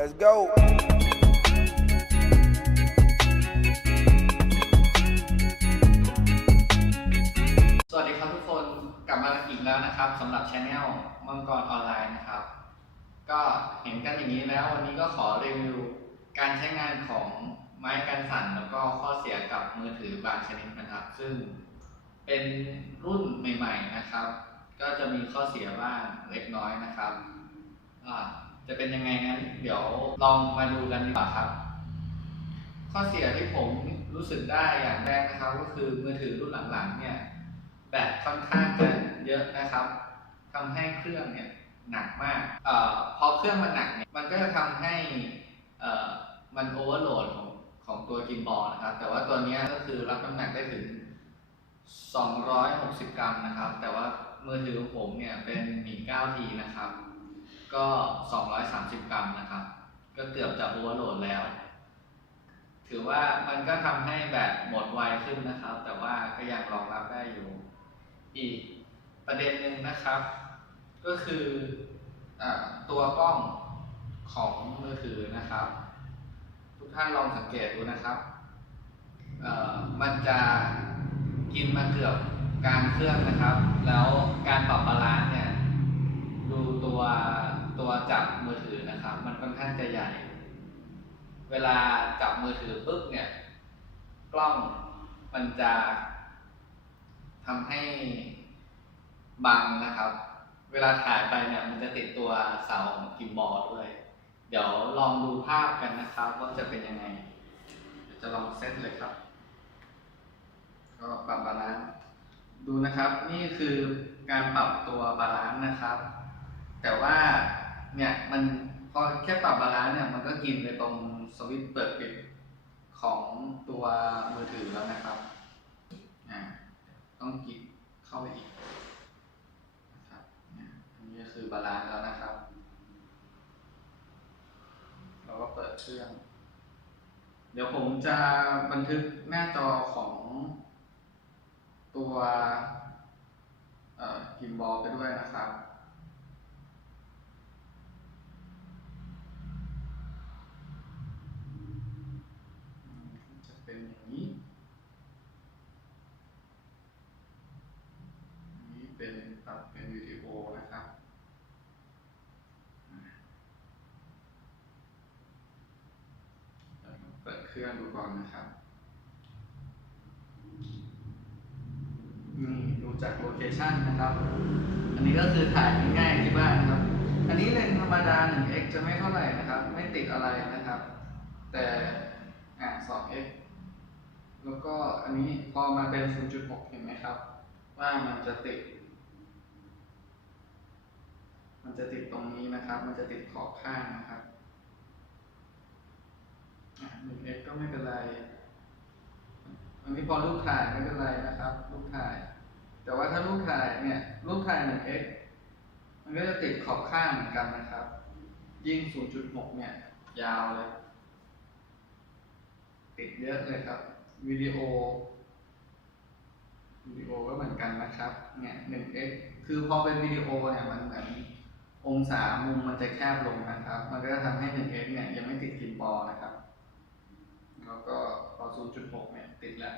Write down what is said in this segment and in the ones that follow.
Let's go. สวัสดีครับทุกคนกลับมาอีกแล้วนะครับสำหรับช anel มังกรออนไลน์นะครับ ก็เห็นกันอย่างนี้แล้ววันนี้ก็ขอรีวิวการใช้งานของไม้กันสั่นแล้วก็ข้อเสียกับมือถือบางชนิดนะครับ ซึ่งเป็นรุ่นใหม่ ๆนะครับ ก็จะมีข้อเสียบ้างเล็กน้อยนะครับอ่า จะเป็นยังไงงั้น เดี๋ยวลองมาดูกันดีกว่าครับ ข้อเสียที่ผมรู้สึกได้อย่างแรกนะครับ ก็คือมือถือรุ่นหลังๆ เนี่ยแบตค่อนข้างจะเยอะนะครับทำให้เครื่องเนี่ยหนักมากเออพอเครื่องมันหนักเนี่ยมันก็จะทำให้เอ่อมันโอเวอร์โหลดของของตัวกิมบอลนะครับ แต่ว่าตัวนี้ก็คือรับน้ำหนักได้ถึง 260 กรัมนะครับ แต่ว่ามือถือของผมเนี่ยเป็นมี 9T นะครับ ก็ 230 กรัมนะครับ ก็เกือบจะโอเวอร์โหลดแล้ว ถือว่ามันก็ทำให้แบตหมดไวขึ้นนะครับ แต่ว่าก็ยังรองรับได้อยู่ อีกประเด็นหนึ่งนะครับ ก็คืออตัวกล้องของมือถือนะครับ ทุกท่านลองสังเกตดูนะครับ มันจะกินมาเกือบกลางเครื่องนะครับ แล้วการปรับบาลานซ์เนี่ย ดูตัว ตัวจับมือถือนะครับ มันค่อนข้างจะใหญ่ เวลาจับมือถือปุ๊บเนี่ย กล้องมันจะทำให้บังนะครับ เวลาถ่ายไปเนี่ยมันจะติดตัวเสาของกิมบอลด้วย เดี๋ยวลองดูภาพกันนะครับว่าจะเป็นยังไงจะลองเซตเลยครับ ก็ปรับบาลานซ์ดูนะครับ นี่คือการปรับตัวบาลานซ์นะครับ แต่ว่า เนี่ยมันพอแค่ปรับบาลานซ์เนี่ยมันก็กินไปตรงสวิตช์เปิดปิดของตัวมือถือแล้วนะครับอ่าต้องกินเข้าไปอีกนะครับนี่ยอันนี้ก็คือบาลานซ์แล้วนะครับ เราก็เปิดเครื่อง เดี๋ยวผมจะบันทึกหน้าจอของตัวกิมบอลไปด้วยนะครับ อืมจะ เป็นอย่างนี้ นี้เป็นปรับเป็นวิดีโอนะครับเปิดเครื่องดูก่อนนะครับ นี่ดูจากโลเคชันนะครับ อันนี้ก็คือถ่ายง่ายๆที่บ้านครับ อันนี้เลนส์ธรรมดา 1x จะไม่เท่าไหร่นะครับ ไม่ติดอะไรนะครับ แต่อ่า 2x แล้ว ก็อันนี้พอมาเป็น 0.6 เห็นไหมครับ ว่ามันจะติด มันจะติดตรงนี้นะครับ มันจะติดขอบข้างนะครับอะ 1x ก็ไม่เป็นไร อันนี้พอรูปถ่ายไม่เป็นไรนะครับรูปถ่าย แต่ว่าถ้ารูปถ่ายเนี่ยรูปถ่าย 1x มันก็จะติดขอบข้างเหมือนกันนะครับ ยิ่ง 0.6 เนี่ย ยาวเลย ติดเยอะเลยครับ วิดีโอวิดีโอก็เหมือนกันนะครับเนี่ย 1x คือพอเป็นวิดีโอเนี่ยมันเหมือนองศามุมมันจะแคบลงนะครับ มันก็จะทำให้ 1x เนี่ยยังไม่ติดกินบอลนะครับ แล้วก็พอ0.6เนี่ยติดแล้ว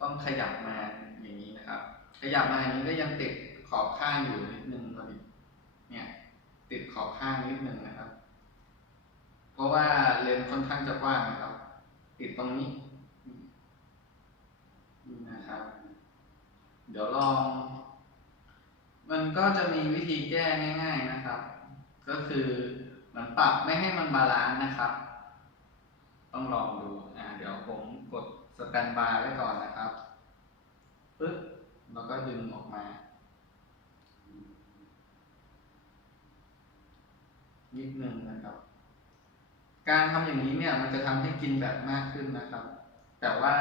ต้องขยับมาอย่างนี้นะครับ ขยับมาอย่างนี้ก็ยังติดขอบข้างอยู่นิดนึงพอดีเนี่ยติดขอบข้างนิดนึงนะครับ เพราะว่าเลนส์ค่อนข้างจะกว้างนะครับ ติดตรงนี้นะครับ เดี๋ยวลอง มันก็จะมีวิธีแก้ง่าย ๆนะครับ ก็คือเหมันปรับไม่ให้มันบาลานซ์นะครับ ต้องลองดูอ่าเดี๋ยวผมกดสแตนบายไว้ก่อนนะครับปึ๊บแล้วก็ดึงออกมานิดนึงนะครับ การทำอย่างนี้เนี่ย มันจะทำให้กินแบบมากขึ้นนะครับ แต่ว่า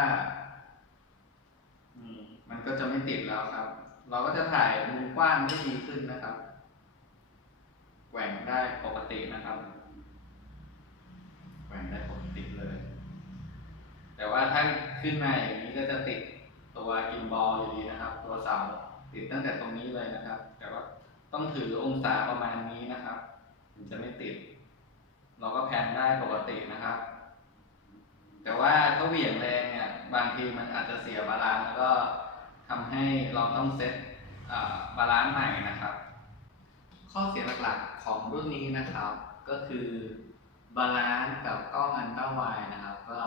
อืม มันก็จะไม่ติดแล้วครับ เราก็จะถ่ายมุมกว้างได้ดีขึ้นนะครับแหว่งได้ปกตินะครับแหว่งได้ปกติเลย แต่ว่าถ้าขึ้นมาอย่างนี้ก็จะติดตัวกิมบอลอยู่ดีนะครับ ตัวเสาติดตั้งแต่ตรงนี้เลยนะครับ แต่ว่าต้องถือองศาประมาณนี้นะครับถึงจะไม่ติด เราก็แพนได้ปกตินะครับ แต่ว่าถ้าเหวี่ยงแรงเนี่ยบางทีมันอาจจะเสียบาลานซ์แล้วก็ ทำให้เราต้องเซตบาลานซ์ใหม่นะครับ ข้อเสียหลักๆของรุ่นนี้นะครับ ก็คือบาลานซ์กับกล้องอันต้าไวนะครับ ก็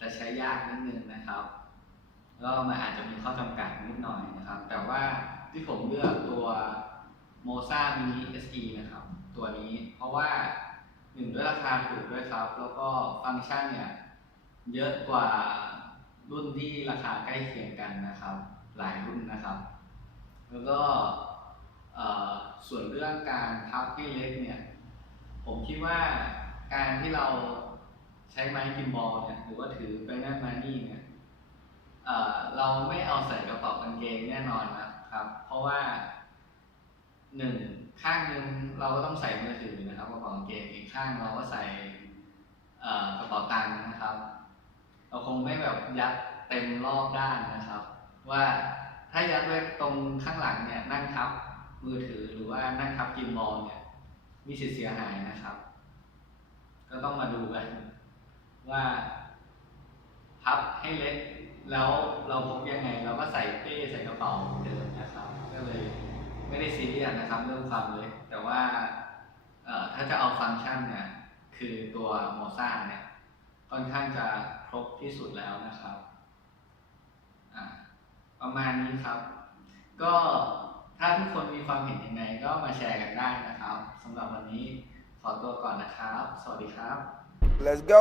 จะใช้ยากนิดนึงนะครับแล้วมันอาจจะมีข้อจำกัดนิดหน่อยนะครับ แต่ว่าที่ผมเลือกตัว m o z a Mini SE นะครับ ตัวนี้เพราะว่าหนึ่งด้วยราคาถูกด้วยครับ แล้วก็ฟังก์ชันเนี่ย เยอะกว่ารุ่นที่ราคาใกล้เคียงกันนะครับ หลายรุ่นนะครับ แล้วก็ส่วนเรื่องการพับให้เล็กเนี่ย ผมคิดว่าการที่เราใช้ไม้กิมบอลเนี่ยหรือว่าถือไปนั่นมานี่เนี่ยเราไม่เอาใส่กระเป๋ากางเกงแน่นอนนะครับ เพราะว่าหนึ่งข้างหนึ่งเราก็ต้องใส่มือถือนะครับกระเป๋ากางเกงอีกข้างเราก็ใส่กระเป๋าตังค์นะครับ เราคงไม่แบบยัดเต็มรอบด้านนะครับ ว่าถ้ายัดไว้ตรงข้างหลังเนี่ยนั่งทับมือถือหรือว่านั่งทับกิมบอลเนี่ยมีสิทธิ์เสียหายนะครับ ก็ต้องมาดูกัน ว่าพับให้เล็กแล้วเราพกยังไง เราก็ใส่เป้ใส่กระเป๋าเดิมนะครับ ก็เลยไม่ได้ซีเรียสนะครับเรื่องความเล็กแต่ว่าถ้าจะเอาฟังก์ชันเนี่ยคือตัวโมซ่าเนี่ยค่อนข้างจะครบที่สุดแล้วนะครับ ประมาณนี้ครับ ก็ถ้าทุกคนมีความเห็นยังไงก็มาแชร์กันได้นะครับสำหรับวันนี้ขอตัวก่อนนะครับ สวัสดีครับ Let's go.